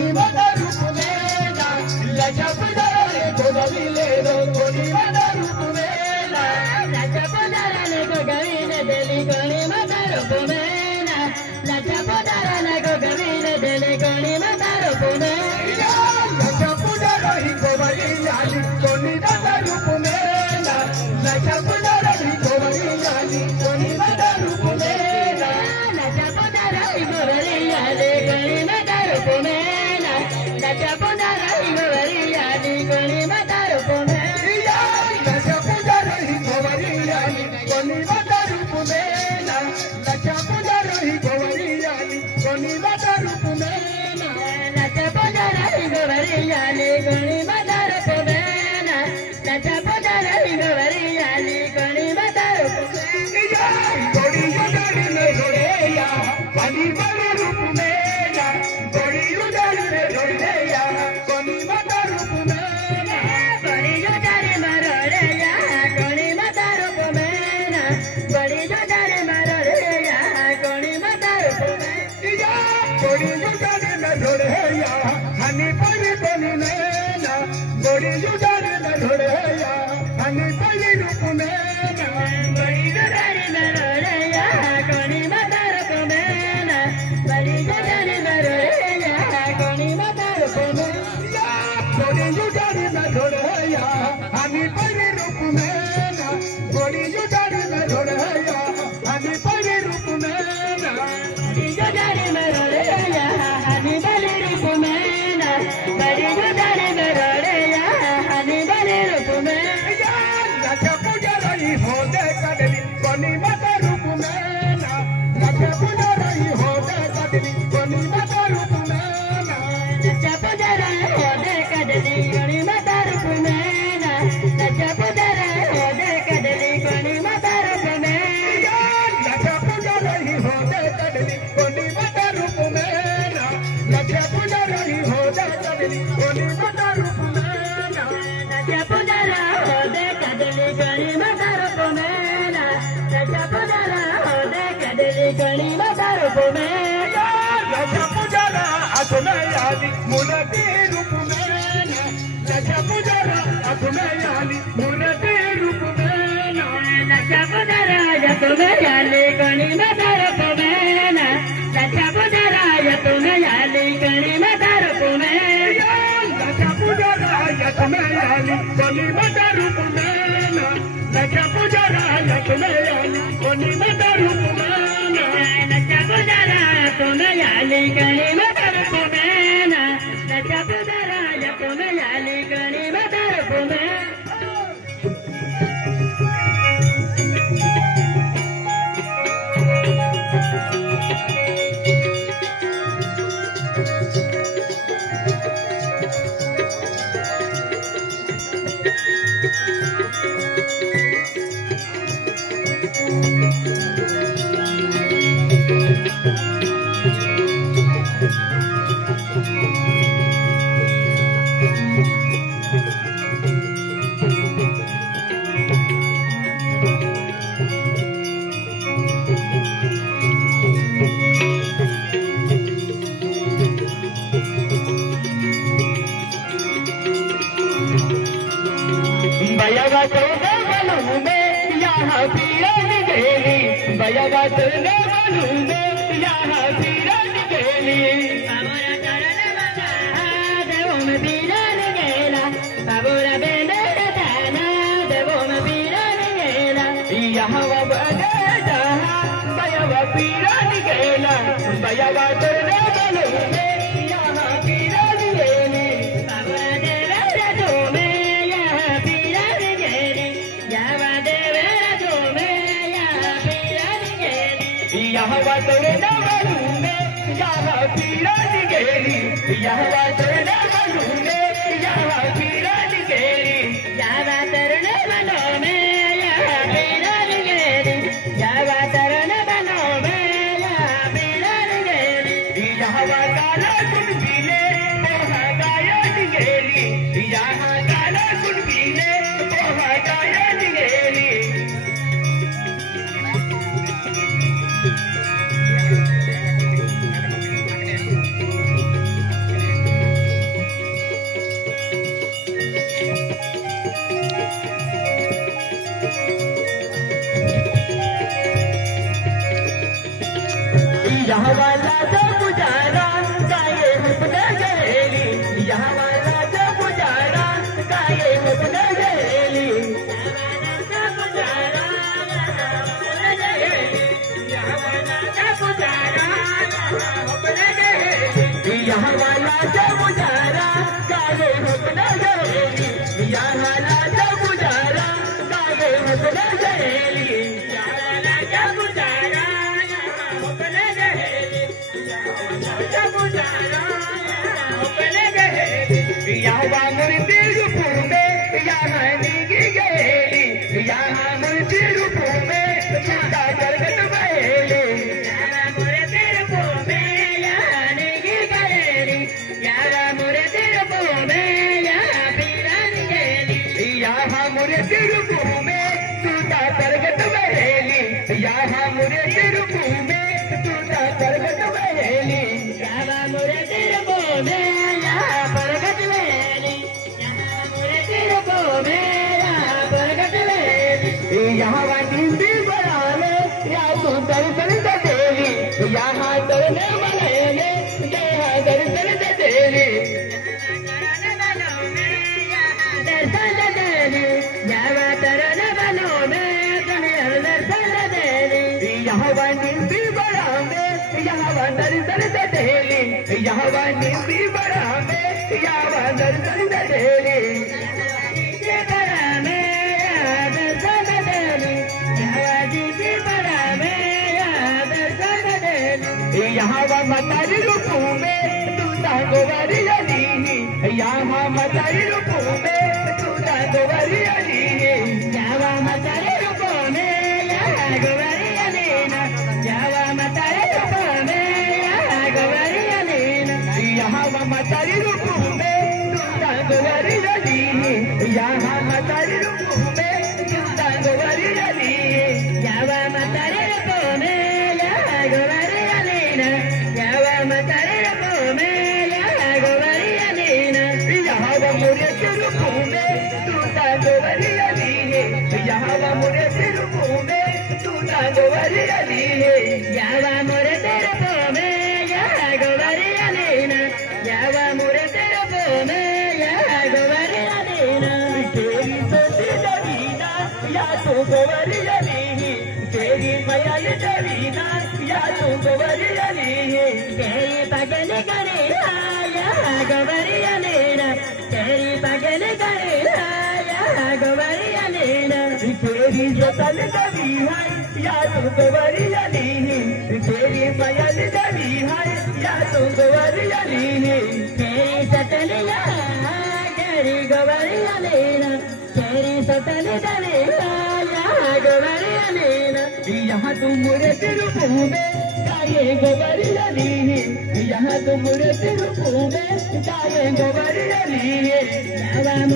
कोणी माझा रूप मेला लचप जराने गोगविले रो कोणी माझा रूप मेला लचप जराने गोगविले दिली कोणी माझा रूप मेला लचप जराने गोगविले दिली कोणी माझा रूप मेला लचप जराही गोगविले आली कोणी माझा रूप मेला लचप जराही गोगविले आली कोणी माझा रूप मेला लचप जराही गोगविले आली कोणी माझा रूप मेला लचप जराही गोगविले आली कोणी माझा रूप मेला लचप जराही गोगविले आली कोणी माझा रूप मेला लचप जराही गोगविले आली कोणी माझा रूप मेला लचप जराही गोगविले आली कोणी माझा रूप मेला लचप जराही गोगविले आली कोणी माझा रूप मेला गोडी उजाडी में जोड़ेया पानी वाले रूप मेला गोडी उजाडी में जोड़ेया कोणी माझा रूप मेला गोडी उजाडी में जोड़ेया कोणी माझा रूप मेला गोडी उजाडी में जोड़ेया कोणी माझा रूप मेला गोडी उजाडी में जोड़ेया हनी परी कोणी मेला गोडी उजाडी में जोड़ेया हनी परी रूप मेला गोडी उजाडी में जोड़ेया कोणी माझा रूप मेला गोडी उजाडी में जोड़ेया कोणी माझा रूप मेला गोडी उजाडी में जोड़ेया हनी परी रूप मेला गोडी उजाडी में जोड़ेया हनी परी रूप मेला गोडी उजाडी में जोड़ेया हनी परी रूप मेला गोडी उजाडी में जोड़ेया हनी परी रूप मेला लचप जराही हो दे कदली कोणी माझा रूप मेला लचप जराही हो दे कदली कोणी माझा रूप मेला लचप जराही हो दे कदली कोणी माझा रूप मेला लचप जराही हो दे कदली कोणी माझा रूप मेला लचप जराही हो दे कदली कोणी माझा रूप मेला लचप जराही हो दे कदली कोणी माझा रूप मेला लचप जराही हो दे कदली कोणी माझा रूप मेला लचप जराही हो दे कदली कोणी माझा रूप मेला लचप जराही आठवण आली मूर्ती रूप मेला लचप जराही आठवण आली मूर्ती रूप मेला लचप जराही आठवण आली कोणी माझा रूप मेला लचप जराही आठवण आली कोणी माझा रूप मेला लचप जराही आठवण आली कोणी माझा रूप मेला लचप जराही आठवण आली कोणी माझा रूप मेला लचप जराही आठवण आली कोणी माझा रूप मेला लचप जराही आठवण आली कोणी माझा रूप मेला बयगा तुने बनू में यहाँ पीरन गेली बयगा तुने बनू में यहाँ पीरन गेली बाबूरा चरण बना देवों में पीरन गेला बाबूरा बेने दाना देवों में पीरन गेला यहाँ बने जहाँ बयगा पीरन गेला बयगा तुने बनू में यहाँ पीरन गेली बाबूरा देवरा जो में यहाँ पीरन गेली जावा देवरा जो में यहाँ पीरन गेली यहाँ तुने बनू में यहाँ पीरन गेली यहाँ तुने बनू में यहाँ पीरन गेली जावा तुने बनू में यहाँ पीरन गेली जावा तुने बनू में यहाँ पीरन गेली यहाँ काला कुन पीले पोहा गायन गेली यहाँ काला कुन पीले पोहा गायन गेली यहाँ मूर्ति रूप में यहाँ निगी गेली यहाँ मूर्ति रूप में छुटा जगत बहेली यहाँ मूर्ति रूप में यहाँ निगी गेली यहाँ मूर्ति रूप में यहाँ पीरन गेली यहाँ मूर्ति रूप में छुटा जगत बहेली यहाँ मूर्ति रूप में छुटा जगत बहेली यहाँ मूर्ति रूप में यहाँ प्रगट वेली यहाँ मूर्ति रूप में यहाँ प्रगट वेली यहाँ वाटिंदी बनाले या तू दर्शन दे देली यहाँ तरने बनेले यहाँ दर्शन दे देली दर्शन दे देली यहाँ तरने बनो में तुम्हें दर्शन दे देली यहाँ वाटिंदी बनाले यहाँ दर्शन दे देली यहाँ वाटिंदी बनाले यहाँ दर्शन दे देली यहाँ मतारी रूप में तू गोवारी अली यहाँ मतारी रूप में तू गोवारी अली यहाँ मतारी रूप में यहाँ गोवारी अली यहाँ मतारी रूप में यहाँ गोवारी अली यहाँ मतारी रूप में तू गोवारी अली यहाँ मतारी रूप में तू गोवारी अली यहाँ मतारी रूप में यहाँ गोवारी यहाँ मतारी रूप में यहाँ गोवारी अली यहाँ मूर्ति रूप में तू गोवारी अली यहाँ मूर्ति रूप में तू गोवारी अली यहाँ मूर्ति रूप में यहाँ गोवारी अली यहाँ मूर्ति रूप में यहाँ गोवारी अली तेरी सोती जमीना या तू गोवारी अली तेरी मयाल जमीना या तू गोवारी अली तेरी पगल करे या गोवारी अली तेरी पगल करे या गोवारी अली तेरी जतन दबी है या तू गोवारी अली तेरी मयाल दबी है या तू गोवारी अली तेरी सतन या तेरी गोवारी अली तेरी सतन दबी या गोवारी अली यहाँ तुम मूर्ति रूप में गाये गोवारी अली यहाँ तुम मूर्ति रूप में गाये गोवारी अली यहाँ